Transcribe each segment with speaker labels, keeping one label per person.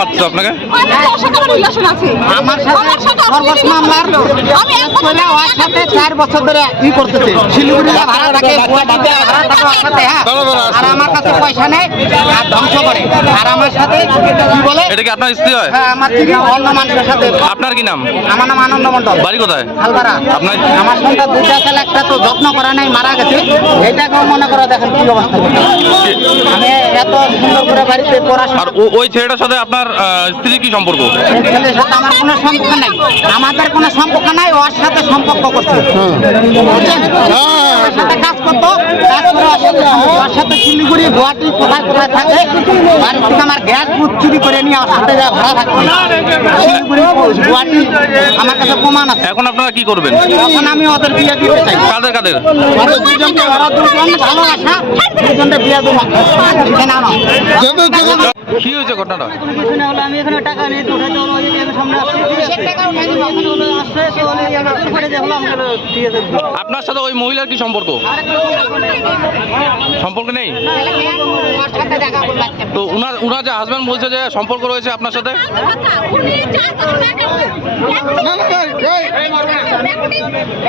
Speaker 1: মারছো আপনাকে?
Speaker 2: আমি ওর সাথে আমার রিলেশন আছে?
Speaker 3: আমার সাথে
Speaker 2: আমার
Speaker 3: মামলার
Speaker 2: আমি এক বছর
Speaker 3: ছেলে ওর সাথে চার বছর ধরে ই করতেছে। শিলিগুড়ি ভাড়া থাকে গুয়াহাটিতে ভাড়া থাকে ওর সাথে হ্যাঁ। আর আমার কাছে পয়সা নেই আর ধ্বংস করে। আর আমার সাথে কি বলে?
Speaker 1: এটা কি আপনার স্ত্রী হয়?
Speaker 3: হ্যাঁ আমার থেকে অন্য মানুষের সাথে।
Speaker 1: আপনার কি নাম?
Speaker 3: আমার নাম আনন্দ মন্ডল
Speaker 1: বাড়ি কোথায়? আপনার
Speaker 3: আমার সঙ্গে দুইটা ছেলে একটা তো যত্ন করা নাই মারা গেছে। এটাকেও মনে করে দেখেন কি অবস্থা। আমি এত সুন্দর করে বাড়িতে পড়াশোনা
Speaker 1: আর ওই ছেলেটার সাথে আপনার আহ, স্ত্রীর কি সম্পর্ক?
Speaker 3: ছেলের সাথে আমার কোনো সম্পর্ক নাই। আমাদের কোনো সম্পর্ক নাই ওর সাথে সম্পর্ক করছে। বুঝছেন? ওর সাথে কাজ করতো কাজ করে ওর সাথে ওর সাথে শিলিগুড়ি গুয়াহাটি কোথায় কোথায় থাকে আর আমার গ্যাস বুথ চুরি করে নিয়ে ওর সাথে যা ভাড়া থাকতো শিলিগুড়ি গুয়াহাটি আমার কাছে প্রমাণ আছে।
Speaker 1: এখন আপনারা কি করবেন?
Speaker 3: এখন আমি ওদের বিয়ে দিতে চাই।
Speaker 1: কাদের কাদের?
Speaker 3: ওরা দুজনকে ওরা দুজন ভালোবাসা দুজনকে বিয়ে দেবো। এখানে আনো
Speaker 1: কি হয়েছে ঘটনাটা?
Speaker 4: আমি এখানে টাকা নিয়ে উঠাতে হলো ওই যে আমি সামনে আসছি। এখানে হলো আসছে সে হলো এই আমার সুপারে যে হলো আমি হলো ঠিক আছে।
Speaker 1: আপনার সাথে ওই মহিলার কি সম্পর্ক? সম্পর্ক নেই? তো উনার উনার যে হাজব্যান্ড বলছে যে সম্পর্ক রয়েছে আপনার সাথে?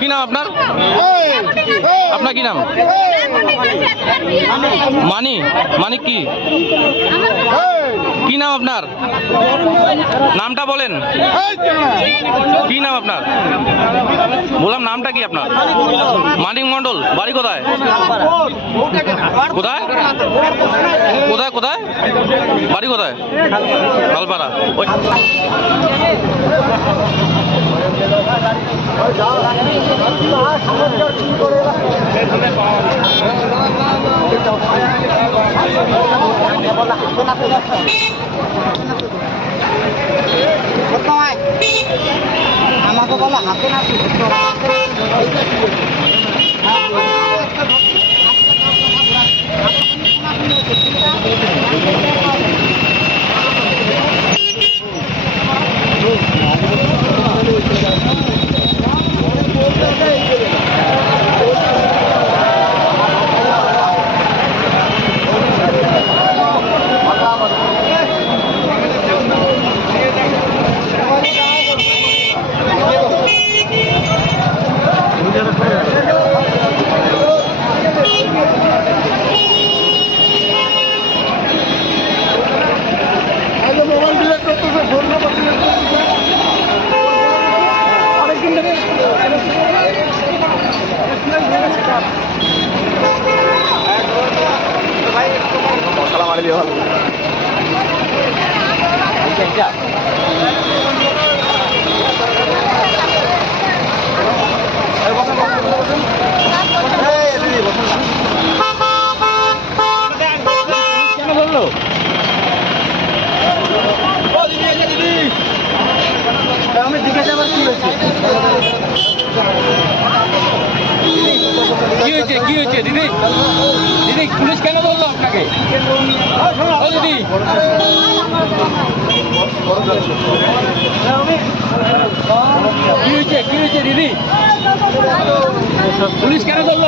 Speaker 1: কি নাম আপনার? আপনার কি নাম? মানি মানিক কি? কি নাম আপনার? নামটা বলেন। কি নাম আপনার? বললাম নামটা কি আপনার? মানিক মন্ডল বাড়ি কোথায়? কোথায়? কোথায় কোথায়? বাড়ি কোথায়? লালপাড়া
Speaker 3: আমাকে বলো হাতে হয়েছে
Speaker 1: কি হয়েছে? দিদি দিদি, পুলিশ কেন বলল আপনাকে? দিদি। কি হয়েছে কি হয়েছে, দিদি? পুলিশ কেন বলল